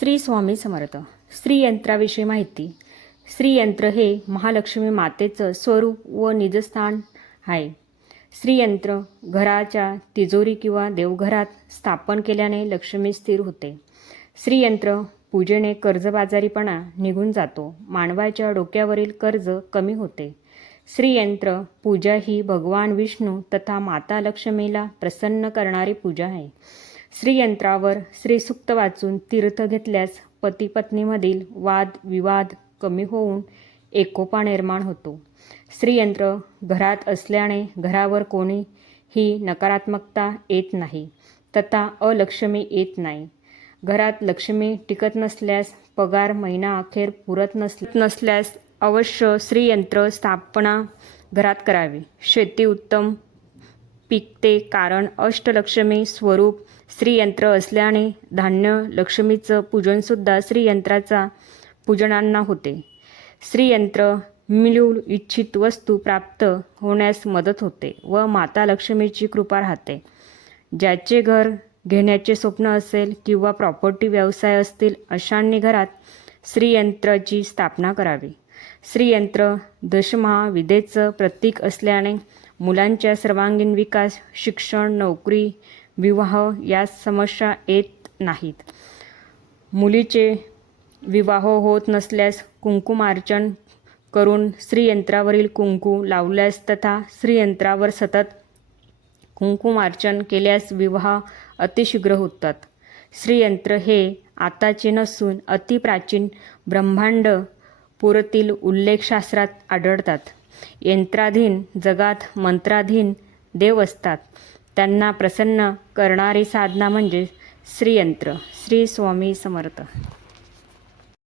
श्री स्वामी समर्थ. स्त्रीयंत्राविषयी माहिती. स्त्रीयंत्र हे महालक्ष्मी मातेचं स्वरूप व निजस्थान आहे. स्त्रीयंत्र घराच्या तिजोरी किंवा देवघरात स्थापन केल्याने लक्ष्मी स्थिर होते. स्त्रीयंत्र पूजेने कर्जबाजारीपणा निघून जातो. मानवाच्या डोक्यावरील कर्ज कमी होते. श्रीयंत्र पूजा ही भगवान विष्णू तथा माता लक्ष्मीला प्रसन्न करणारी पूजा आहे. श्रीयंत्रावर श्रीसुक्त वाचून तीर्थ घेतल्यास पती पत्नीमधील वाद विवाद कमी होऊन एकोपा निर्माण होतो. श्रीयंत्र घरात असल्याने घरावर कोणीही नकारात्मकता येत नाही. तथा अलक्ष्मी येत नाही. घरात लक्ष्मी टिकत नसल्यास पगार महिना अखेर पुरत नस नसल्यास अवश्य श्रीयंत्र स्थापना घरात करावी. शेती उत्तम पिकते कारण अष्टलक्ष्मी स्वरूप श्रीयंत्र असल्याने धान्य लक्ष्मीचं पूजनसुद्धा श्रीयंत्राचा पूजनांना होते. श्रीयंत्र मिळू इच्छित वस्तू प्राप्त होण्यास मदत होते व माता लक्ष्मीची कृपा राहते. ज्याचे घर घेण्याचे स्वप्न असेल किंवा प्रॉपर्टी व्यवसाय असतील अशांनी घरात श्रीयंत्राची स्थापना करावी. श्रीयंत्र दशमहा विदेचं प्रतीक असल्याने मुलांच्या सर्वांगीण विकास शिक्षण नोकरी विवाह या समस्या येत नाहीत. मुलीचे विवाह होत नसल्यास कुंकुमार्चन करून श्रीयंत्रावरील कुंकू लावल्यास तथा श्रीयंत्रावर सतत कुंकुमार्चन केल्यास विवाह अतिशीघ्र होतात. श्रीयंत्र हे आताचे नसून अतिप्राचीन ब्रह्मांड पुरतील उल्लेखशास्त्रात आढळतात. यंत्राधीन जगात मंत्राधीन देव असतात. त्यांना प्रसन्न करणारी साधना म्हणजे श्रीयंत्र. श्री स्वामी समर्थ.